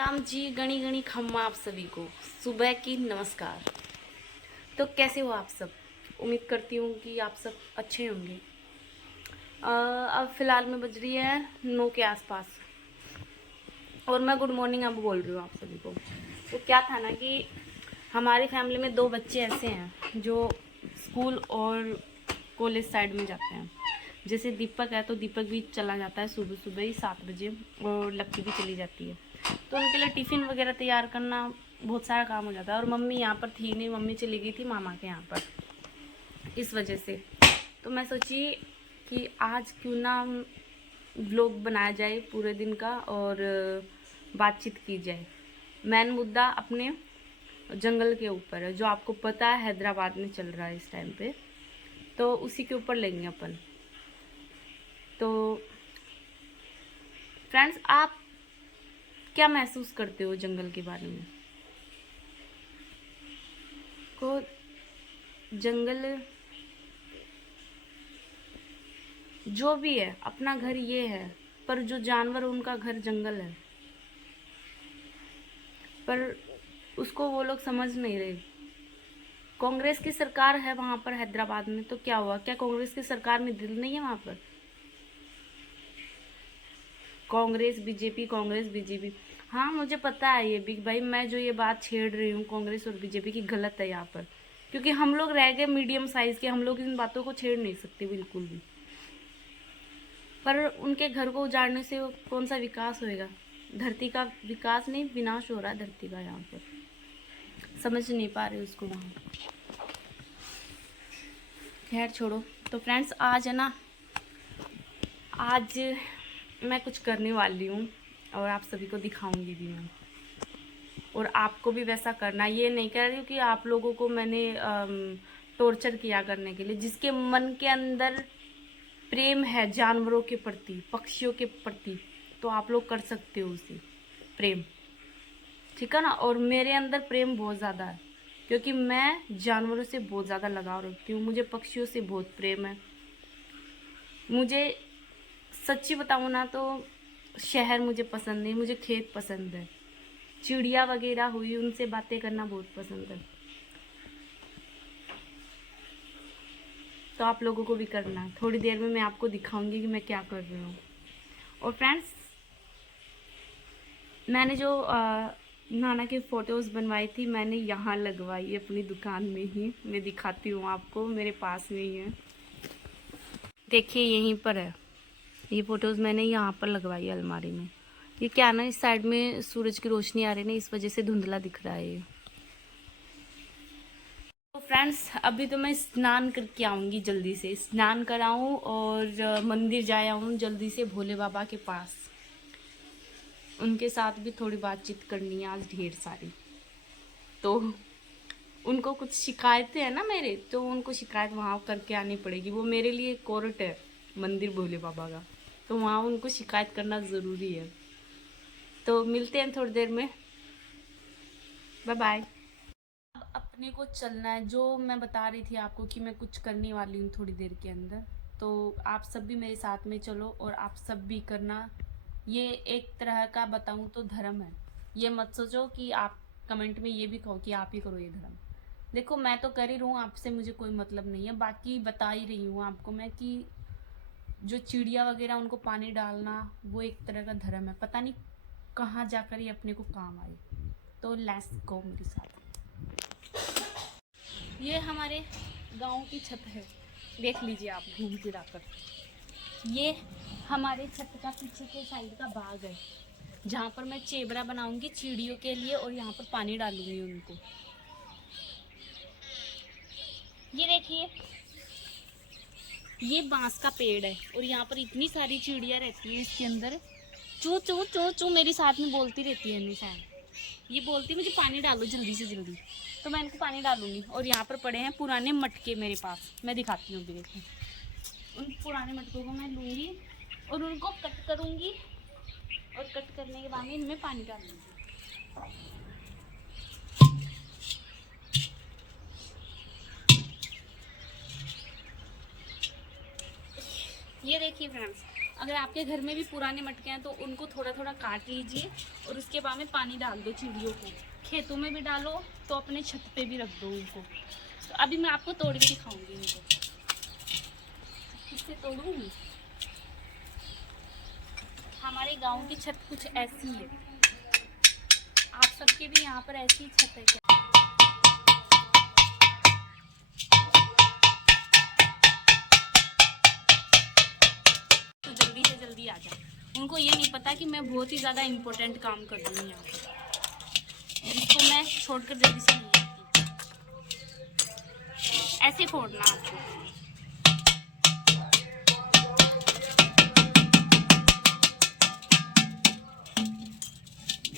राम जी गणी गणी खम्मा आप सभी को सुबह की नमस्कार। तो कैसे हो आप सब? उम्मीद करती हूँ कि आप सब अच्छे होंगे। अब फ़िलहाल में बज रही है 9 के आसपास और मैं गुड मॉर्निंग अब बोल रही हूँ आप सभी को। तो क्या था ना कि हमारी फैमिली में 2 बच्चे ऐसे हैं जो स्कूल और कॉलेज साइड में जाते हैं। जैसे दीपक है तो दीपक भी चला जाता है सुबह सुबह ही 7 बजे और लक्की भी चली जाती है। तो उनके लिए टिफ़िन वगैरह तैयार करना बहुत सारा काम हो जाता है। और मम्मी यहाँ पर थी नहीं, मम्मी चली गई थी मामा के यहाँ पर, इस वजह से। तो मैं सोची कि आज क्यों ना व्लॉग बनाया जाए पूरे दिन का और बातचीत की जाए। मेन मुद्दा अपने जंगल के ऊपर है, जो आपको पता है हैदराबाद में चल रहा है इस टाइम पे, तो उसी के ऊपर लेंगे अपन। तो फ्रेंड्स, आप क्या महसूस करते हो जंगल के बारे में? को जंगल जो भी है, अपना घर ये है, पर जो जानवर उनका घर जंगल है, पर उसको वो लोग समझ नहीं रहे। कांग्रेस की सरकार है वहाँ पर हैदराबाद में, तो क्या हुआ? क्या कांग्रेस की सरकार में दिल नहीं है वहाँ पर? कांग्रेस बीजेपी। हाँ, मुझे पता है ये बिग भाई, मैं जो ये बात छेड़ रही हूँ कांग्रेस और बीजेपी की, गलत है यहाँ पर। क्योंकि हम लोग रह गए मीडियम साइज के, हम लोग इन बातों को छेड़ नहीं सकते बिल्कुल भी। पर उनके घर को उजाड़ने से कौन सा विकास होएगा? धरती का विकास नहीं, विनाश हो रहा है धरती का यहाँ पर। समझ नहीं पा रहे उसको वहाँ। खैर छोड़ो। तो फ्रेंड्स, आज है ना, आज मैं कुछ करने वाली हूँ और आप सभी को दिखाऊंगी भी मैं। और आपको भी वैसा करना। ये नहीं कह रही हूँ कि आप लोगों को मैंने टॉर्चर किया करने के लिए। जिसके मन के अंदर प्रेम है जानवरों के प्रति, पक्षियों के प्रति, तो आप लोग कर सकते हो उसे प्रेम, ठीक है ना। और मेरे अंदर प्रेम बहुत ज़्यादा है, क्योंकि मैं जानवरों से बहुत ज़्यादा लगाव रखती हूँ। मुझे पक्षियों से बहुत प्रेम है। मुझे सच्ची बताऊँ ना तो शहर मुझे पसंद नहीं, मुझे खेत पसंद है। चिड़िया वगैरह हुई, उनसे बातें करना बहुत पसंद है। तो आप लोगों को भी करना है। थोड़ी देर में मैं आपको दिखाऊंगी कि मैं क्या कर रही हूँ। और फ्रेंड्स, मैंने जो नाना की फ़ोटोज़ बनवाई थी, मैंने यहाँ लगवाई अपनी दुकान में ही। मैं दिखाती हूँ आपको, मेरे पास में ही है, देखिए यहीं पर है। ये फ़ोटोज़ मैंने यहाँ पर लगवाई है अलमारी में। ये क्या ना, इस साइड में सूरज की रोशनी आ रही है ना, इस वजह से धुंधला दिख रहा है ये। तो फ्रेंड्स, अभी तो मैं स्नान करके आऊँगी, जल्दी से स्नान कराऊँ और मंदिर जाए आऊँ जल्दी से भोले बाबा के पास। उनके साथ भी थोड़ी बातचीत करनी है आज, ढेर सारी। तो उनको कुछ शिकायतें हैं ना मेरे, तो उनको शिकायत वहाँ करके आनी पड़ेगी। वो मेरे लिए कोर्ट है, मंदिर भोले बाबा का, तो वहाँ उनको शिकायत करना ज़रूरी है। तो मिलते हैं थोड़ी देर में, बाय बाय। अब अपने को चलना है, जो मैं बता रही थी आपको कि मैं कुछ करने वाली हूँ थोड़ी देर के अंदर। तो आप सब भी मेरे साथ में चलो और आप सब भी करना। ये एक तरह का बताऊँ तो धर्म है। ये मत सोचो कि आप कमेंट में ये भी कहो कि आप ही करो ये धर्म। देखो, मैं तो कर ही रही हूँ, आपसे मुझे कोई मतलब नहीं है। बाकी बता ही रही हूँ आपको मैं कि जो चिड़िया वगैरह उनको पानी डालना, वो एक तरह का धर्म है। पता नहीं कहाँ जाकर ये अपने को काम आए। तो लेट्स गो मेरे साथ। ये हमारे गांव की छत है, देख लीजिए आप घूम फिर आकर। ये हमारे छत का पीछे के साइड का बाग है, जहाँ पर मैं चेबरा बनाऊंगी चिड़ियों के लिए और यहाँ पर पानी डालूंगी उनको। ये देखिए, ये बांस का पेड़ है और यहाँ पर इतनी सारी चिड़िया रहती हैं इसके अंदर। चू चू चू चू मेरे साथ में बोलती रहती है हमेशा। ये बोलती मुझे पानी डालो जल्दी से जल्दी, तो मैं इनको पानी डालूंगी। और यहाँ पर पड़े हैं पुराने मटके मेरे पास, मैं दिखाती हूँ अभी। देखो, उन पुराने मटकों को मैं लूँगी और उनको कट करूँगी और कट करने के बाद में इनमें पानी डालूँगी। ये देखिए फ्रेंड्स, अगर आपके घर में भी पुराने मटके हैं तो उनको थोड़ा थोड़ा काट लीजिए और उसके बाद में पानी डाल दो चिड़ियों को। खेतों में भी डालो तो अपने छत पे भी रख दो उनको। तो अभी मैं आपको तोड़ के दिखाऊंगी इनको। किससे तोड़ूंगी? हमारे गांव की छत कुछ ऐसी है। आप सबके भी यहाँ पर ऐसी छत है क्या? तो जल्दी से जल्दी आ जाओ। उनको ये नहीं पता कि मैं बहुत ही ज़्यादा इम्पोर्टेंट काम कर रही हूँ यहाँ पर, जिसको मैं छोड़कर जल्दी से नहीं आती। ऐसे फोड़ना आपको।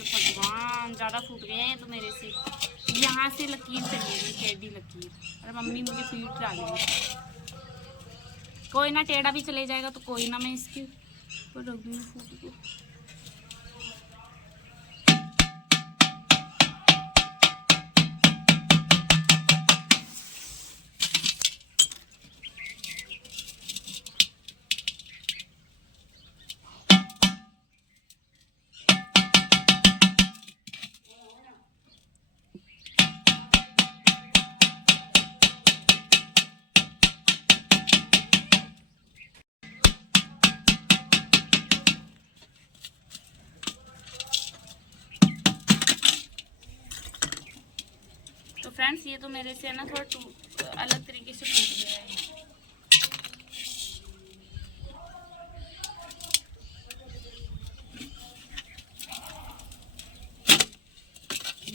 भगवान, ज़्यादा फूट गए हैं तो मेरे से। यहाँ से लकीर चलेगी, टेढ़ी लकीर। और मम्मी मुझे पीट डालेगी। कोई ना, टेढ़ा भी चले जाएगा तो कोई ना, मैं इसके ऊपर रख दूँगी फूट को। तो फ्रेंड्स, ये तो मेरे से है ना थोड़ा अलग तरीके से टूट गया है।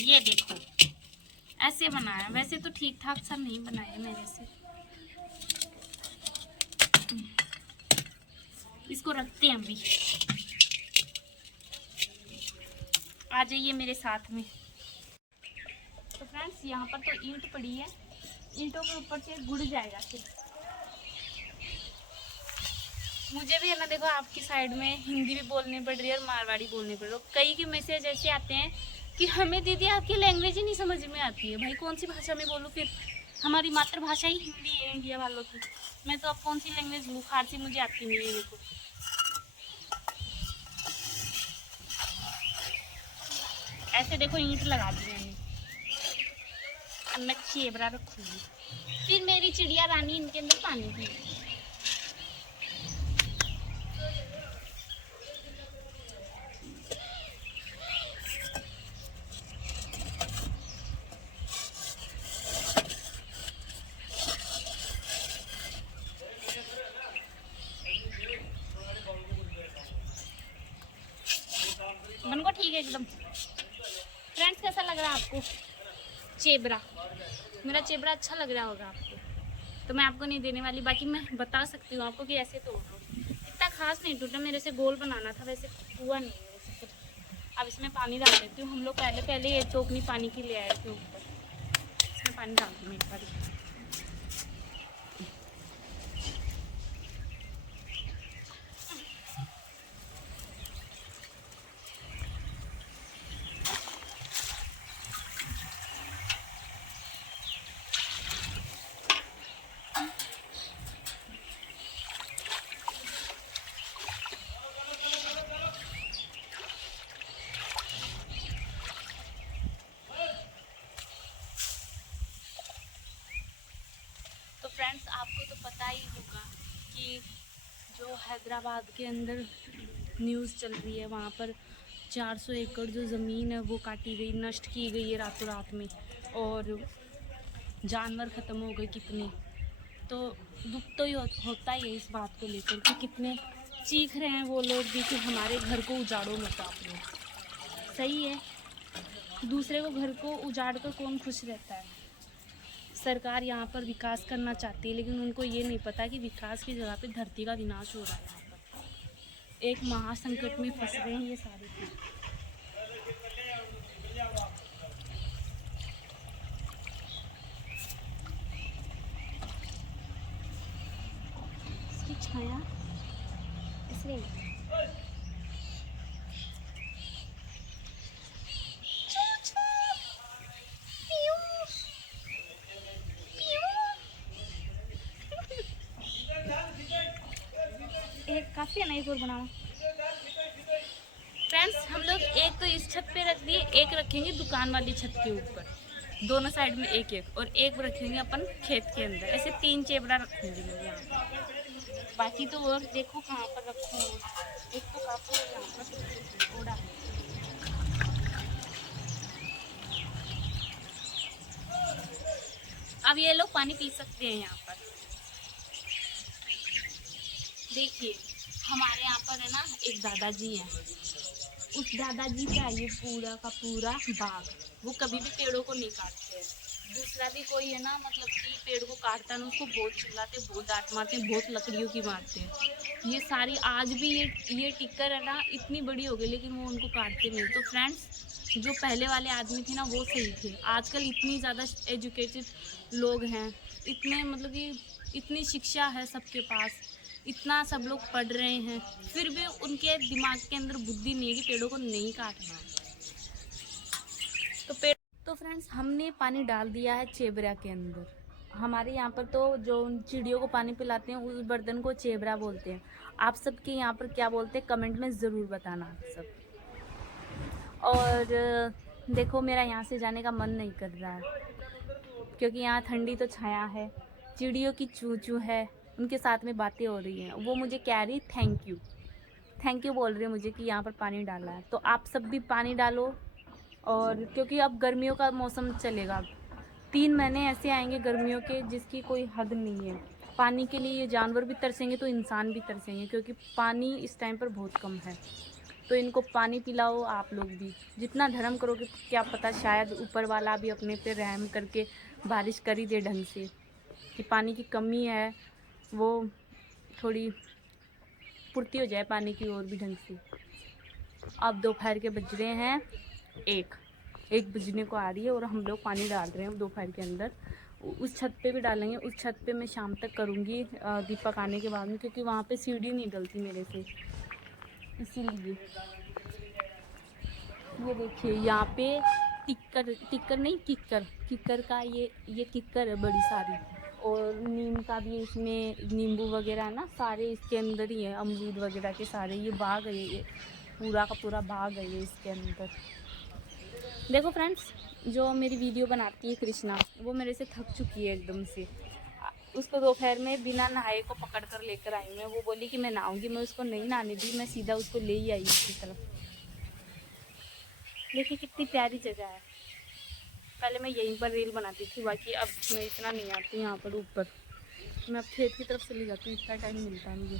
ये देखो, ऐसे बनाया। वैसे तो ठीक ठाक सा नहीं बनाया मेरे से। इसको रखते हैं अभी। आ जाइए मेरे साथ में। तो फ्रेंड्स, यहाँ पर तो ईंट पड़ी है। ईंटों के ऊपर से गुड़ जाएगा फिर। मुझे भी है ना, देखो आपकी साइड में हिंदी भी बोलनी पड़ रही है और मारवाड़ी बोलनी पड़ रही है। कई के मैसेज ऐसे आते हैं कि हमें दीदी आपकी लैंग्वेज ही नहीं समझ में आती है। भाई कौन सी भाषा में बोलूँ फिर? हमारी मातृभाषा ही हिंदी है इंडिया वालों की। मैं तो अब कौन सी लैंग्वेज लूँ? फारसी मुझे आती नहीं है। देखो ऐसे देखो, ईंट लगा दी मैंने। मैं चेबरा रखूँगी, फिर मेरी चिड़िया रानी इनके अंदर पानी पी। बन को ठीक है एकदम। फ्रेंड्स, कैसा लग रहा है आपको चेबरा? मेरा चेबरा अच्छा लग रहा होगा आपको। तो मैं आपको नहीं देने वाली, बाकी मैं बता सकती हूँ आपको कि ऐसे तोड़ लो। इतना खास नहीं टूटा, मेरे से गोल बनाना था, वैसे हुआ नहीं मेरे से फिर। अब इसमें पानी डाल देती हूँ। हम लोग पहले ये टोकनी पानी की ले आए थे ऊपर। इसमें पानी डाल दूँ एक बार। फ्रेंड्स, आपको तो पता ही होगा कि जो हैदराबाद के अंदर न्यूज़ चल रही है, वहाँ पर 400 एकड़ जो ज़मीन है वो काटी गई, नष्ट की गई है रातों रात में। और जानवर ख़त्म हो गए कितने। तो दुख तो होता ही है इस बात को लेकर कि कितने चीख रहे हैं वो लोग भी कि हमारे घर को उजाड़ो मत आप लोग। सही है, दूसरे को घर को उजाड़ कर कौन खुश रहता है? सरकार यहाँ पर विकास करना चाहती है, लेकिन उनको ये नहीं पता कि विकास की जगह पे धरती का विनाश हो रहा है। यहाँ पर एक महासंकट में फंस रहे हैं ये सारे। इसकी छाया इसलिए एक काफ़ी सकते हैं ना, एक और बनाओ। फ्रेंड्स हम लोग एक तो इस छत पे रख दिए, एक रखेंगे दुकान वाली छत के ऊपर, दोनों साइड में एक एक, और एक रखेंगे अपन खेत के अंदर। ऐसे 3 चेबड़ा रखेंगे लोग यहाँ पर। बाकी तो और देखो कहाँ पर रखूँ, एक तो काफी है यहाँ पर ओड़ा है। अब ये लोग पानी पी सकते हैं यहाँ पर। देखिए हमारे यहाँ पर है ना एक दादाजी हैं, उस दादाजी का ये पूरा का पूरा बाग, वो कभी भी पेड़ों को नहीं काटते हैं। दूसरा भी कोई है ना, मतलब कि पेड़ को काटता है ना, उसको बहुत चिल्लाते, बहुत डांट मारते, बहुत लकड़ियों की मारते हैं। ये सारी आज भी ये टिक्कर है ना इतनी बड़ी हो गई, लेकिन वो उनको काटते नहीं। तो फ्रेंड्स जो पहले वाले आदमी थे ना वो सही थे। आजकल इतनी ज़्यादा एजुकेटेड लोग हैं, इतने मतलब कि इतनी शिक्षा है सबके पास, इतना सब लोग पढ़ रहे हैं, फिर भी उनके दिमाग के अंदर बुद्धि नहीं है कि पेड़ों को नहीं काटना है। तो फ्रेंड्स हमने पानी डाल दिया है चेबरा के अंदर। हमारे यहाँ पर तो जो चिड़ियों को पानी पिलाते हैं उस बर्तन को चेबरा बोलते हैं। आप सबके यहाँ पर क्या बोलते हैं कमेंट में ज़रूर बताना आप सब। और देखो मेरा यहाँ से जाने का मन नहीं कर रहा है, क्योंकि यहाँ ठंडी तो छाया है, चिड़ियों की चू चू है, उनके साथ में बातें हो रही हैं। वो मुझे कह रही थैंक यू बोल रही है मुझे कि यहाँ पर पानी डाला है। तो आप सब भी पानी डालो। और क्योंकि अब गर्मियों का मौसम चलेगा, 3 महीने ऐसे आएंगे गर्मियों के जिसकी कोई हद नहीं है। पानी के लिए ये जानवर भी तरसेंगे तो इंसान भी तरसेंगे, क्योंकि पानी इस टाइम पर बहुत कम है। तो इनको पानी पिलाओ आप लोग भी, जितना धर्म करोगे क्या पता शायद ऊपर वाला भी अपने पे रहम करके बारिश कर ही दे ढंग से, कि पानी की कमी है वो थोड़ी पूर्ति हो जाए पानी की और भी ढंग से। अब दोपहर के बज रहे हैं 1 बजने को आ रही है और हम लोग पानी डाल रहे हैं दोपहर के अंदर। उस छत पे भी डालेंगे, उस छत पे मैं शाम तक करूँगी दीपक आने के बाद में, क्योंकि वहाँ पे सीढ़ी नहीं डलती मेरे से, इसीलिए। ये देखिए यहाँ पे टिक्कर नहीं किक्कर का ये किक्कर है बड़ी सारी, और नीम का भी इसमें नींबू वगैरह है ना, सारे इसके अंदर ही है, अमरूद वगैरह के सारे, ये बाग है, ये पूरा का पूरा बाग है ये इसके अंदर। देखो फ्रेंड्स जो मेरी वीडियो बनाती है कृष्णा, वो मेरे से थक चुकी है एकदम से। उसको दोपहर में बिना नहाए को पकड़ कर लेकर आई मैं, वो बोली कि मैं नहाऊंगी, मैं उसको नहीं नहाने दी, मैं सीधा उसको ले ही आई उसकी तरफ। देखिए कितनी प्यारी जगह है। पहले मैं यहीं पर रील बनाती थी, बाकी अब मैं इतना नहीं आती यहाँ पर ऊपर, मैं अब खेत की तरफ चली जाती हूँ, इतना टाइम मिलता है मुझे।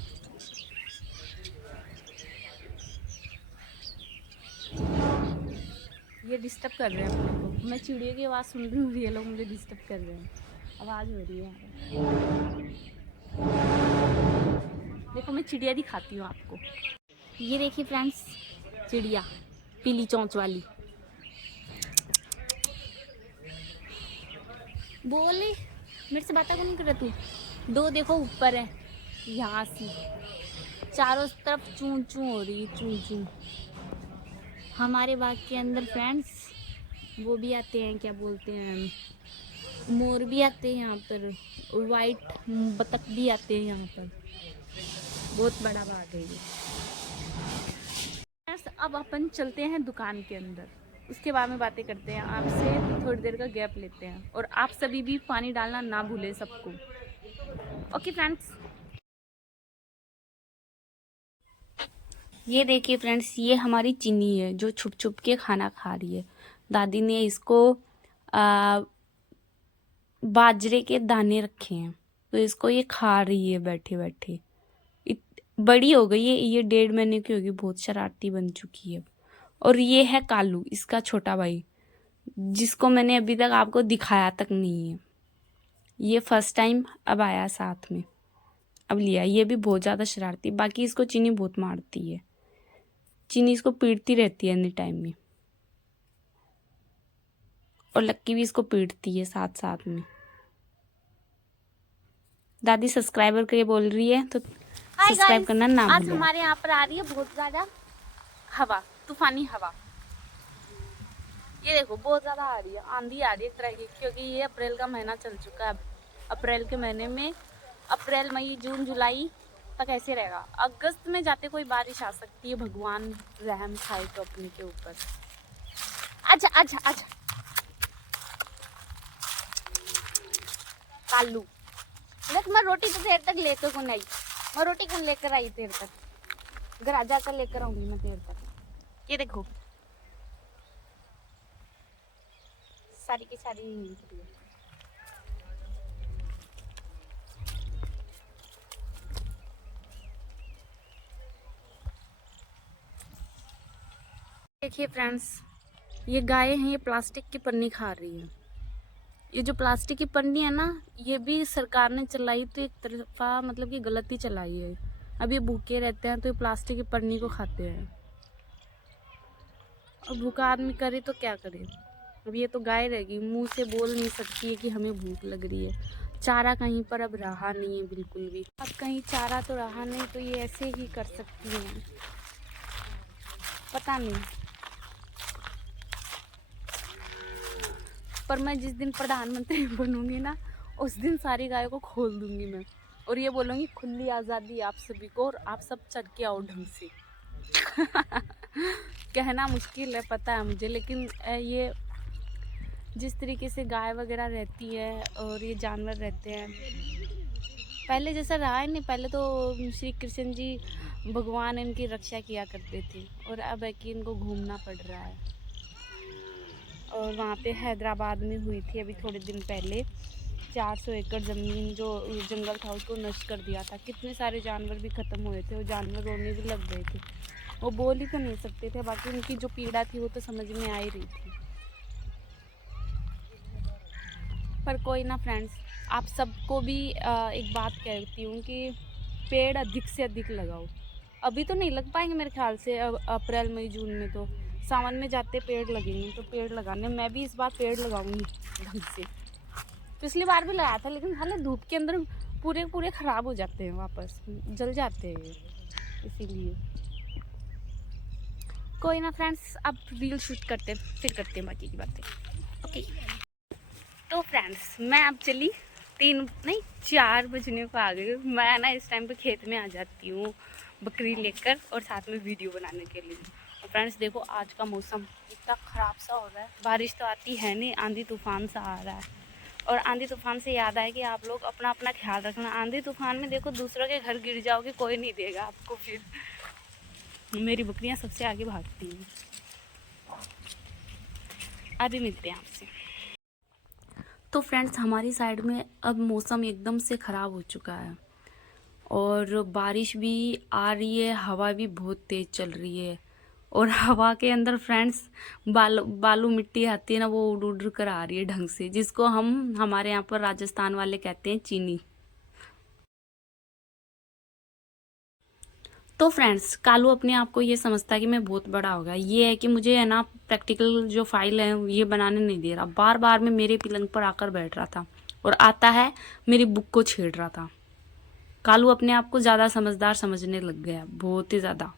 ये डिस्टर्ब कर रहे हैं अपने को, मैं चिड़ियों की आवाज़ सुन रही हूँ, ये लोग मुझे डिस्टर्ब कर रहे हैं, आवाज़ हो रही है। देखो मैं चिड़िया दिखाती हूँ आपको, ये देखिए फ्रेंड्स चिड़िया पीली चोंच वाली। बोले मेरे से बात को नहीं कर रहा तू। 2 देखो ऊपर है, यहाँ से चारों तरफ चूं चूं हो रही है, चूं चूं। हमारे बाग के अंदर फ्रेंड्स वो भी आते हैं, क्या बोलते हैं, मोर भी आते हैं यहाँ पर, वाइट बतख भी आते हैं यहाँ पर, बहुत बड़ा बाग है ये। अब अपन चलते हैं दुकान के अंदर, उसके बाद में बातें करते हैं आपसे, थोड़ी देर का गैप लेते हैं। और आप सभी भी पानी डालना ना भूलें सबको। ओके फ्रेंड्स, ये देखिए फ्रेंड्स ये हमारी चीनी है जो छुप छुप के खाना खा रही है। दादी ने इसको बाजरे के दाने रखे हैं, तो इसको ये खा रही है बैठे बैठे। बड़ी हो गई है ये, 1.5 महीने की होगी, बहुत शरारती बन चुकी है। और ये है कालू, इसका छोटा भाई, जिसको मैंने अभी तक आपको दिखाया तक नहीं है। ये फर्स्ट टाइम अब आया साथ में, अब लिया। ये भी बहुत ज़्यादा शरारती, बाकी इसको चीनी बहुत मारती है, चीनी इसको पीटती रहती है एनी टाइम में, और लक्की भी इसको पीटती है साथ साथ में। दादी सब्सक्राइबर के लिए बोल रही है, तो सब्सक्राइब करना ना भूलें। आज हमारे यहाँ पर आ रही है बहुत ज़्यादा हवा, तूफानी हवा। ये देखो बहुत ज़्यादा आ रही है, आंधी आ रही है एक तरह की, क्योंकि ये अप्रैल का महीना चल चुका है। अप्रैल के महीने में अप्रैल मई जून जुलाई तक ऐसे रहेगा। अगस्त में जाते कोई बारिश आ सकती है, भगवान रहम खाए तो अपने के ऊपर। अच्छा अच्छा अच्छा कालू देख, मैं रोटी तो देर तक लेकर कौन आई, मैं रोटी कौन लेकर आई देर तक, घर आ जाकर लेकर आऊंगी मैं देर तक। ये देखो सारी की सारी नहीं निकली है। देखिए फ्रेंड्स, ये गाय हैं, ये प्लास्टिक की पन्नी खा रही है। ये जो प्लास्टिक की पन्नी है ना, ये भी सरकार ने चलाई तो एक तरफा मतलब कि गलत ही चलाई है। अब ये भूखे रहते हैं तो ये प्लास्टिक की पन्नी को खाते हैं। अब भूखा आदमी करे तो क्या करे। अब ये तो गाय रहेगी, मुंह से बोल नहीं सकती है कि हमें भूख लग रही है। चारा कहीं पर अब रहा नहीं है बिल्कुल भी। अब कहीं चारा तो रहा नहीं तो ये ऐसे ही कर सकती हैं, पता नहीं। पर मैं जिस दिन प्रधानमंत्री बनूंगी ना, उस दिन सारी गायों को खोल दूंगी मैं, और ये बोलूँगी खुली आज़ादी आप सभी को, और आप सब चढ़ के आओ ढंग से। कहना मुश्किल है पता है मुझे, लेकिन ये जिस तरीके से गाय वगैरह रहती है और ये जानवर रहते हैं, पहले जैसा रहा है नहीं। पहले तो श्री कृष्ण जी भगवान इनकी रक्षा किया करते थे, और अब है कि इनको घूमना पड़ रहा है। और वहाँ पे हैदराबाद में हुई थी अभी थोड़े दिन पहले, 400 एकड़ ज़मीन जो जंगल था उसको नष्ट कर दिया था। कितने सारे जानवर भी ख़त्म हुए थे, और जानवर रोने भी लग गए थे। वो बोल ही तो नहीं सकते थे, बाकी उनकी जो पीड़ा थी वो तो समझ में आ ही रही थी। पर कोई ना फ्रेंड्स, आप सबको भी एक बात कहती हूँ कि पेड़ अधिक से अधिक लगाओ। अभी तो नहीं लग पाएंगे मेरे ख्याल से, अप्रैल मई जून में तो सावन में जाते पेड़ लगेंगे, तो पेड़ लगाने मैं भी इस बार पेड़ लगाऊंगी ढंग से। पिछली बार भी लगाया था, लेकिन हाले धूप के अंदर पूरे पूरे ख़राब हो जाते हैं, वापस जल जाते हैं, इसीलिए। कोई ना फ्रेंड्स, अब रील शूट करते फिर करते हैं बाकी की बातें। ओके तो फ्रेंड्स, मैं अब चली 3 नहीं 4 बजने को आ गई। मैं ना इस टाइम पे खेत में आ जाती हूँ बकरी लेकर, और साथ में वीडियो बनाने के लिए। और फ्रेंड्स देखो, आज का मौसम इतना ख़राब सा हो रहा है, बारिश तो आती है नहीं, आंधी तूफान सा आ रहा है। और आंधी तूफान से याद आया कि आप लोग अपना अपना ख्याल रखना। आंधी तूफान में देखो दूसरों के घर गिर जाओगे, कोई नहीं देगा आपको फिर। मेरी बकरियाँ सबसे आगे भागती हैं। अभी मिलते हैं आपसे। तो फ्रेंड्स, हमारी साइड में अब मौसम एकदम से ख़राब हो चुका है, और बारिश भी आ रही है, हवा भी बहुत तेज़ चल रही है। और हवा के अंदर फ्रेंड्स बालू मिट्टी आती है ना, वो उड़ उड़ कर आ रही है ढंग से, जिसको हम हमारे यहाँ पर राजस्थान वाले कहते हैं चीनी। तो फ्रेंड्स, कालू अपने आप को ये समझता है कि मैं बहुत बड़ा हो गया। ये है कि मुझे है ना प्रैक्टिकल जो फाइल है ये बनाने नहीं दे रहा। बार बार में मेरे पलंग पर आकर बैठ रहा था, और आता है मेरी बुक को छेड़ रहा था। कालू अपने आप को ज़्यादा समझदार समझने लग गया, बहुत ही ज़्यादा।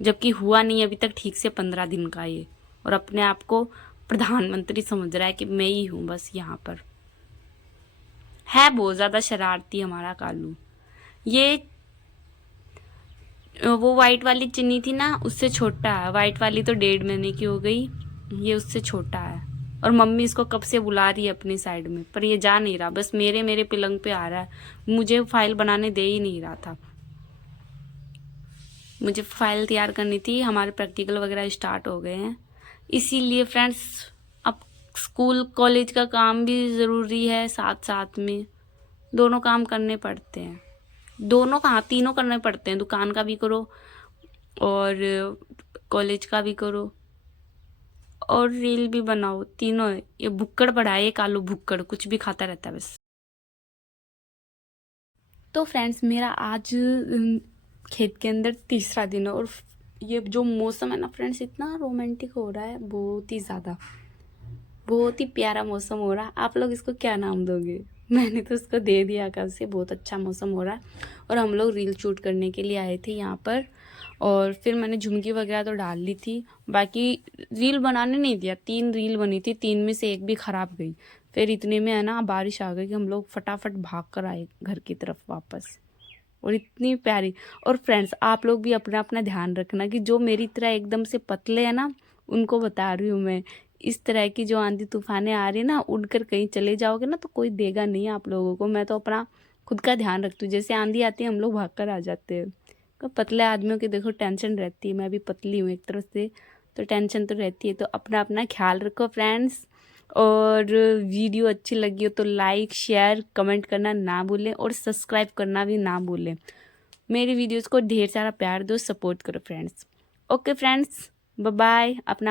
जबकि हुआ नहीं अभी तक ठीक से 15 दिन का ये, और अपने आप को प्रधानमंत्री समझ रहा है कि मैं ही हूँ बस यहाँ पर। है बहुत ज़्यादा शरारती हमारा कालू। ये वो वाइट वाली चिन्नी थी ना, उससे छोटा है। वाइट वाली तो 1.5 महीने की हो गई, ये उससे छोटा है। और मम्मी इसको कब से बुला रही है अपनी साइड में, पर ये जा नहीं रहा, बस मेरे मेरे पलंग पे आ रहा है। मुझे फाइल बनाने दे ही नहीं रहा था। मुझे फाइल तैयार करनी थी, हमारे प्रैक्टिकल वगैरह स्टार्ट हो गए हैं, इसीलिए फ्रेंड्स अब स्कूल कॉलेज का काम भी ज़रूरी है, साथ साथ में दोनों काम करने पड़ते हैं। दोनों कहाँ, तीनों करने पड़ते हैं। दुकान का भी करो, और कॉलेज का भी करो, और रील भी बनाओ, तीनों। ये भुक्कड़ पड़ा है, ये कालू भुक्कड़ कुछ भी खाता रहता है बस। तो फ्रेंड्स, मेरा आज खेत के अंदर तीसरा दिन है, और ये जो मौसम है ना फ्रेंड्स, इतना रोमांटिक हो रहा है, बहुत ही ज़्यादा, बहुत ही प्यारा मौसम हो रहा है। आप लोग इसको क्या नाम दोगे? मैंने तो उसको दे दिया कब से, बहुत अच्छा मौसम हो रहा है। और हम लोग रील शूट करने के लिए आए थे यहाँ पर, और फिर मैंने झुमकी वगैरह तो डाल ली थी, बाकी रील बनाने नहीं दिया। 3 रील बनी थी, 3 में से 1 भी ख़राब गई। फिर इतने में है ना बारिश आ गई कि हम लोग फटाफट भाग कर आए घर की तरफ वापस। और इतनी प्यारी। और फ्रेंड्स आप लोग भी अपना अपना ध्यान रखना कि जो मेरी तरह एकदम से पतले हैं ना, उनको बता रही हूँ मैं, इस तरह की जो आंधी तूफानें आ रही है ना, उड़कर कहीं चले जाओगे ना तो कोई देगा नहीं आप लोगों को। मैं तो अपना खुद का ध्यान रखती हूँ, जैसे आंधी आती है हम लोग भाग कर आ जाते हैं। तो पतले आदमियों की देखो टेंशन रहती है, मैं भी पतली हूँ एक तरफ से, तो टेंशन तो रहती है। तो अपना अपना ख्याल रखो फ्रेंड्स, और वीडियो अच्छी लगी हो तो लाइक शेयर कमेंट करना ना भूलें, और सब्सक्राइब करना भी ना भूलें। मेरी वीडियोस को ढेर सारा प्यार दो, सपोर्ट करो friends. Okay friends, bye bye. अपना अपना